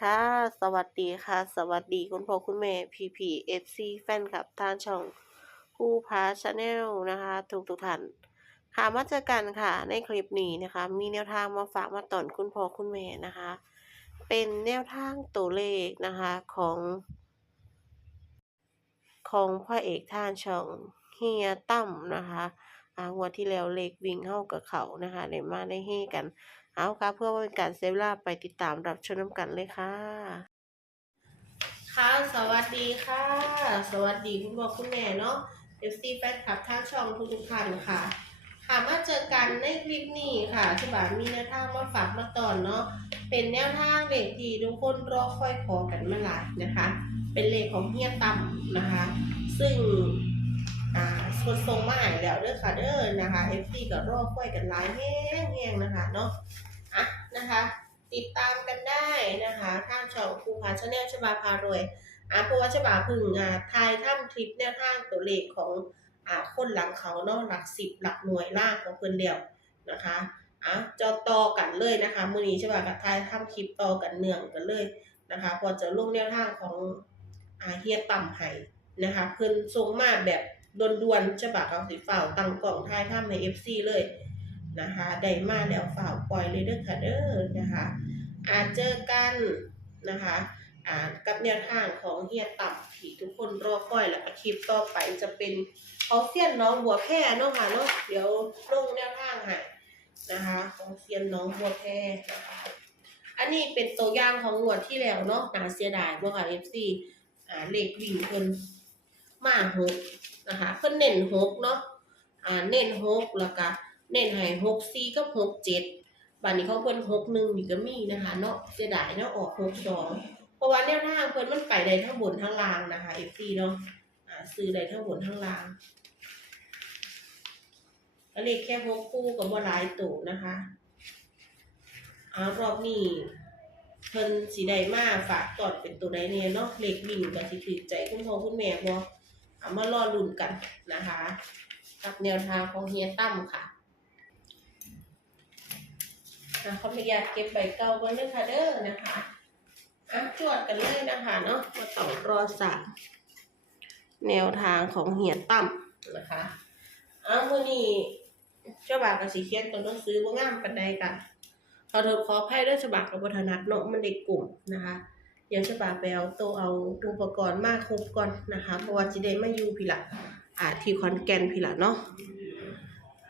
ค่ะ สวัสดีค่ะ สวัสดีคุณพ่อคุณแม่พีพีเอฟซีแฟนคลับทางช่องผู้พาชาแนลนะคะ ทุกทุกท่านค่ะมาเจอกันค่ะ ในคลิปนี้นะคะ มีแนวทางมาฝากมาตอนคุณพ่อคุณแม่นะคะ เป็นแนวทางตัวเลขนะคะของของพระเอกทางช่องเฮียตั้มนะคะอ่างวดที่แล้วเลขวิ่งเข้ากับเขานะคะได้มาได้เฮกัน เอาค่ะเพื่อว่าเป็นการเซฟลาไปติดตามรับชมน้ำกันเลยค่ะ ค่ะ สวัสดีค่ะ สวัสดีคุณพ่อคุณแม่เนาะ FC แฟนคลับทางช่องทุกทุกท่านค่ะ ค่ะมาเจอกันในคลิปนี้ค่ะที่บ่ามีแนวทางมาฝากมาตอนเนาะเป็นแนวทางเลขที่ทุกคนรอคอยขอกันมาหลายนะคะ เป็นเลขของเฮียตั้มนะคะ ซึ่ง อ่าส่วนทรงมาใหายแล้วเด้อค่ะเด้อนะคะ FC ก็รอคอยกันหลายแห้งๆนะคะเนาะอะนะคะ ติดตามกันได้นะคะทางช่องครูพาชาแนลชบาพารวยอะเพราะว่าชบาพึ่งอ่าทายถ้ำคลิปแนวทางตัวเลขของอ่าคนหลังเขาเนาะหลักสิบหลักหน่วยล่างของเพิ่นเดียวนะคะอะจอต่อกันเลยนะคะมือนี้ชบากับทายถ้ำคลิปต่อกันเนื่องกันเลยนะคะ พอจะลงแนวทางของอาเฮียต่ำไห้นะคะเพิ่นส่งมาแบบ ด่วนๆฉบากับสิฝ่าวตั้งกล่องท้ายถ้ำใน FC เลยนะคะได้มาแล้วฝาปล่อยเลยเด้อค่ะเด้อนะคะอาจเจอกันนะคะอ่ากับแนวทางของเฮียตับที่ทุกคนรอคอยแล้วคลิปต่อไปจะเป็นเขาเซียนน้องบัวแพร่เนาะค่ะเนาะเดี๋ยวลงแนวทางให้นะคะของเซียนน้องบัวแพร่นะคะอันนี้เป็นตัวอย่างของงวดที่แล้วเนาะนาเสียดายบ่ค่ะ FC อ่าเลขวิ่งเพิ่นมาหก นะคะเพิ่นเน้นหกเนาะอ่าเน้นหกแล้วก็เน้นให้หกสี่กับหกเจ็ดบัดนี้เขาเพิ่นหกหนึ่งนี่ก็มีนะคะเนาะเสียดายเนาะออกหกสองเพราะว่าแนวทางเพิ่นมันไปได้ทั้งบนทั้งล่างนะคะ FC เนาะอ่าซื้อได้ทั้งบนทั้งล่างก็เลขแค่หกคู่กับบ่หลายตัวนะคะอารอบนี้เพิ่นสิได้มาฝากตอดเป็นตัวใดเนี่ยเนาะเลขวิ่งก็สิถือใจคุณพ่อคุณแม่บ่ เอามารอลุ้นกันนะคะ กับแนวทางของเฮียตั้มค่ะอะขออนุญาตเก็บใบเก่าก่อนเด้อค่ะเด้อนะคะอะจวดกันเลยนะคะเนาะมาต่อรอสักแนวทางของเหียต่ำนะคะเอามื่อนี้เจ้าบ่าวกับสีเขียนตัวหนังสือว่างามปันใดกันขอโทษขออภัยด้วยฉบับกับบทนัดเนาะมันเด็กกลุ่มนะคะ เดี๋ยวฉบับไปเอาตัวเอาอุปกรณ์มาครบก่อนนะคะ เพราะว่าจิได้มาอยู่พี่ละอ่าที่คอนแกนพี่ละเนาะ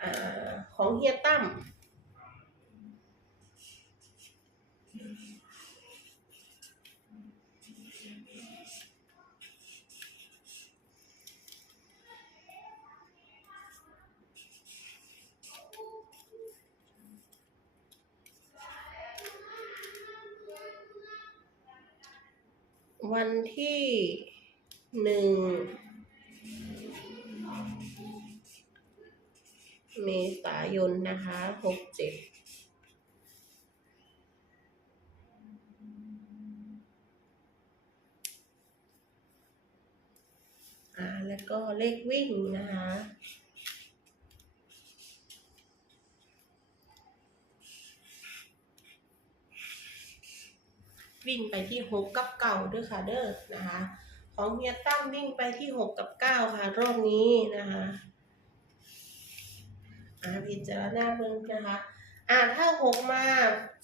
อ่าของเฮียตั้ม วันที่หนึ่งเมษายนนะคะหกเจ็ดอ่าแล้วก็เลขวิ่งนะคะ วิ่งไปที่หกกับเก้าด้วยค่ะเด้อนะคะ ของเฮียตั้มวิ่งไปที่หกกับเก้าค่ะ รอบนี้นะคะอาพิจารณาเบิ่งนะคะอ่าถ้าหกมา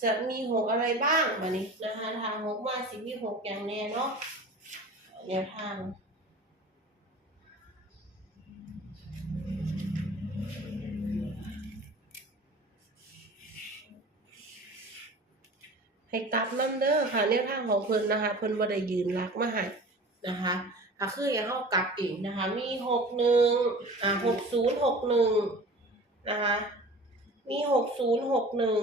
จะมีหกอะไรบ้างมานี้นะคะทางหกมาสิมีหกอย่างแน่เนาะแนวทาง ให้กลับน้ำเด้อค่ะแนวทางของเพิ่นนะคะ เพิ่นบ่ได้ยืนรักมาให้นะคะอะคืออย่างเฮากลับอีกนะคะ มีหกหนึ่งอ่าหกศูนย์หกหนึ่งนะคะ มีหกศูนย์หกหนึ่ง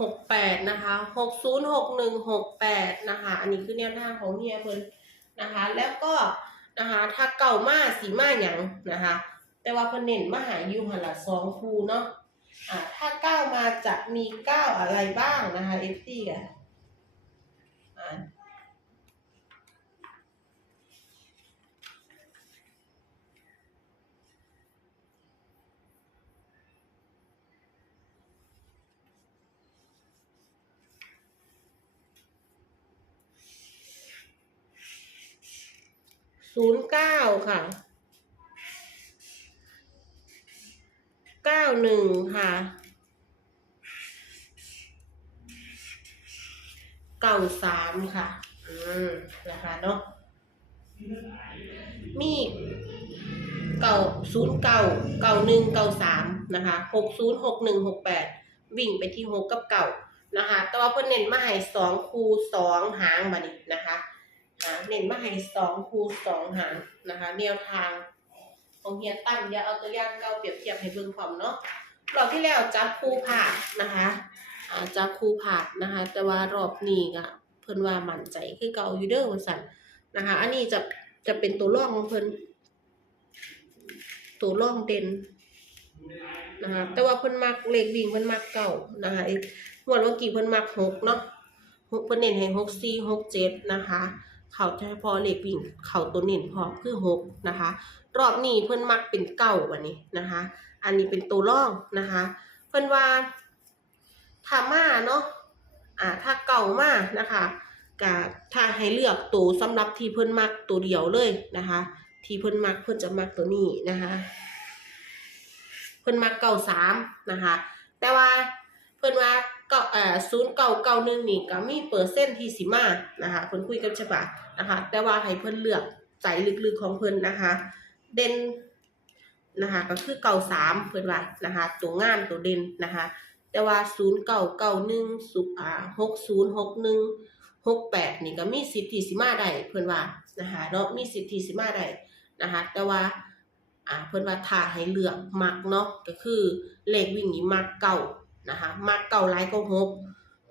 หกแปดนะคะหกศูนย์หกหนึ่งหกแปดนะคะ อันนี้คือแนวทางของเฮียเพิ่นนะคะ แล้วก็นะคะถ้าเก่ามาสีมาหยังนะคะ แต่ว่าเพิ่นเน้นมาหายูหันละสองคูเนาะอ่าถ้าเก้ามาจะมีเก้าอะไรบ้างนะคะเอฟซีอะอ่า ศูนย์เก้าค่ะเก้าหนึ่งค่ะเก้าสามค่ะ อืมนะคะเนาะมีเก้าศูนย์เก้าเก้าหนึ่งเก้าสามนะคะหกศูนย์หกหนึ่งหกแปดวิ่งไปที่หกกับเก่านะคะ แต่ว่าเพิ่นเน้นมาให้สองคูสองหางมาดินะคะ เน้นมาให้สองคูสองหางนะคะแนวทางของเฮียตั้มเดี๋ยวเอาตัวอย่างเก่าเปรียบเทียบให้เบิ่งพร้อมเนาะรอบที่แล้วจับคู่ผ่าดนะคะอาจับคู่ผ่าดนะคะ แต่ว่ารอบนี้ก็เพิ่นว่ามั่นใจคือเก่าอยู่เด้อว่าซั่นนะคะ อันนี้จะจะเป็นตัวรองของเพิ่นตัวรองเด่นนะคะแต่ว่าเพิ่นมักเลขวิ่งเพิ่นมักเก่านะคะอีกงวดเมื่อกี้เพิ่นมักหกเนาะหกเพิ่นเน้นให้หกสี่หกเจ็ดนะคะ เขาเฉพาะเลขวิ่งเขาตัวเน้นพร้อมคือหกนะคะ รอบนี้เพิ่นมักเป็นเก้าวันนี้นะคะ อันนี้เป็นตัวร่องนะคะ เพิ่นว่าถ้ามาเนาะอ่าถ้าเก่ามานะคะกะถ้าให้เลือกตัวสำหรับที่เพิ่นมักตัวเดียวเลยนะคะ ที่เพิ่นมักเพิ่นจะมักตัวนี้นะคะ เพิ่นมักเก้าสามนะคะ แต่ว่าเพิ่นว่า ก้าเอ่อศูนย์เก้าเก้าหนึ่งนี่ก็มีเปอร์เซ็นต์ที่สิมานะคะเพิ่นคุยกับฉบับนะคะแต่ว่าให้เพิ่นเลือกใจลึกๆของเพิ่นนะคะ เด่นนะคะก็คือเก้าสามเพิ่นว่านะคะตัวงามตัวเด่นนะคะแต่ว่าศูนย์เก้าเก้าหนึ่งสุอ่าหกศูนย์หกหนึ่งหกแปดนี่ก็มีสิทธิ์ที่สิมาได้เพิ่นว่านะคะเนาะมีสิทธิ์ที่สิมาได้นะคะแต่ว่าอ่าเพิ่นว่าถ้าให้เลือกมักเนาะก็คือเลขวิ่งนี่มักเก่า นะคะมักเก่าหลายก็หก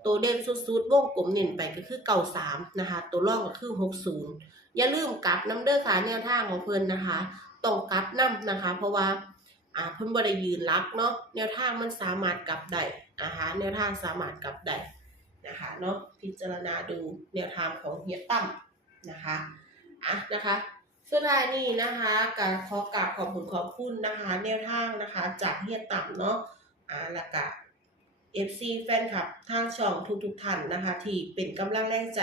ตัวเด่นสุดๆวงกลมเน้นไปก็คือเก่าสามนะคะ ตัวร่องก็คือหกศูนย์อย่าลืมกลับน้ำเด้อค่ะแนวทางของเพิ่อนนะคะต้องกลับน้ำนะคะ เพราะว่าอ่าเพิ่นบ่ได้ยืนรักเนาะแนวทางมันสามารถกลับได้นะคะแนวทางสามารถกลับได้นะคะเนาะพิจารณาดูแนวทางของเฮียตั้มนะคะอะนะคะสุดท้ายนี้นะคะการขอกราบขอบคุณขอบคุณนะคะ แนวทางนะคะ จากเฮียต่ำเนาะอ่าล้วก็ FC แฟนคลับทางช่องทุกๆท่านนะคะ ที่เป็นกำลังแรงใจ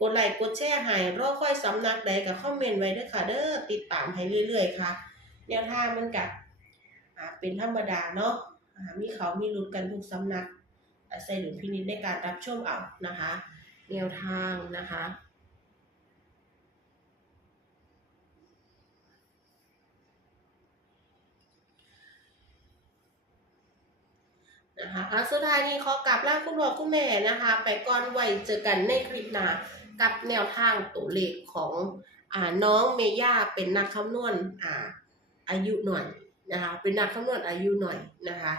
กดไลค์กดแชร์ให้รอค่อยสำนักใดกับคอมเมนต์ไว้ด้วยค่ะเด้อติดตามให้เรื่อย ๆ ค่ะแนวทางมันกับเป็นธรรมดาเนาะมีเขามีรุดกันทุกสำนักอาศัยดุลพินิจในการรับชมเอานะคะ แนวทางนะคะ นะคะอะสุดท้ายนี้ขอกลับล่าคุณพ่อคุณแม่นะคะ ไปก่อนไว้เจอกันในคลิปหน้ากับแนวทางตัวเลขของอ่าน้องเมย่าเป็นนักคำนวณอ่าอายุหน่อยนะคะเป็นนักคำนวณอายุหน่อยนะคะ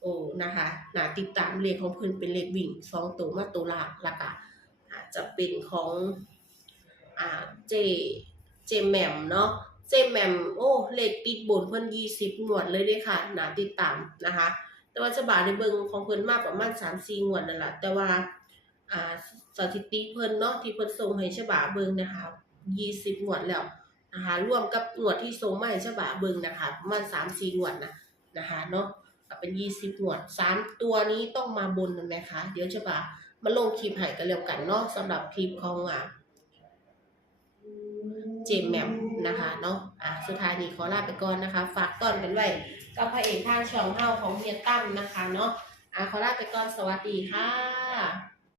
โอ้นะคะน่าติดตามเลขของเพิ่อนเป็นเลขวิ่งสองตัวมาตัวลากแล้วก็อาจจะเป็นของอ่าเจเจแหมมเนาะเจแหมมโอ้เลขติดบนเพิ่อนยี่สิบหมวดเลยเด้ค่ะน่าติดตามนะคะ แต่ว่าฉบาได้เบิงของเพิ่นมากประมาณ3-4งวดนั่นแหละแต่ว่า อ่าสถิติเพิ่นเนาะที่เพิ่นส่งให้ฉบาเบิงนะคะ20งวดแล้วนะคะร่วมกับงวดที่ส่งมาให้ฉบาเบิงนะคะประมาณ3-4งวดนะนะคะเนาะก็เป็น20งวดสามตัวนี้ต้องมาบนนั่นไหมคะ เดี๋ยวฉบามาลงคลิปให้กันแล้วกันเนาะสำหรับคลิปของอ่าเจมแมมนะคะเนาะอะสุดท้ายนี้ขอลาไปก่อนนะคะ ฝากต้อนกันไว้ กับพระเอกทางช่องเฮาของเฮียตั้มนะคะเนาะอะขอลาไปก่อนสวัสดีค่ะ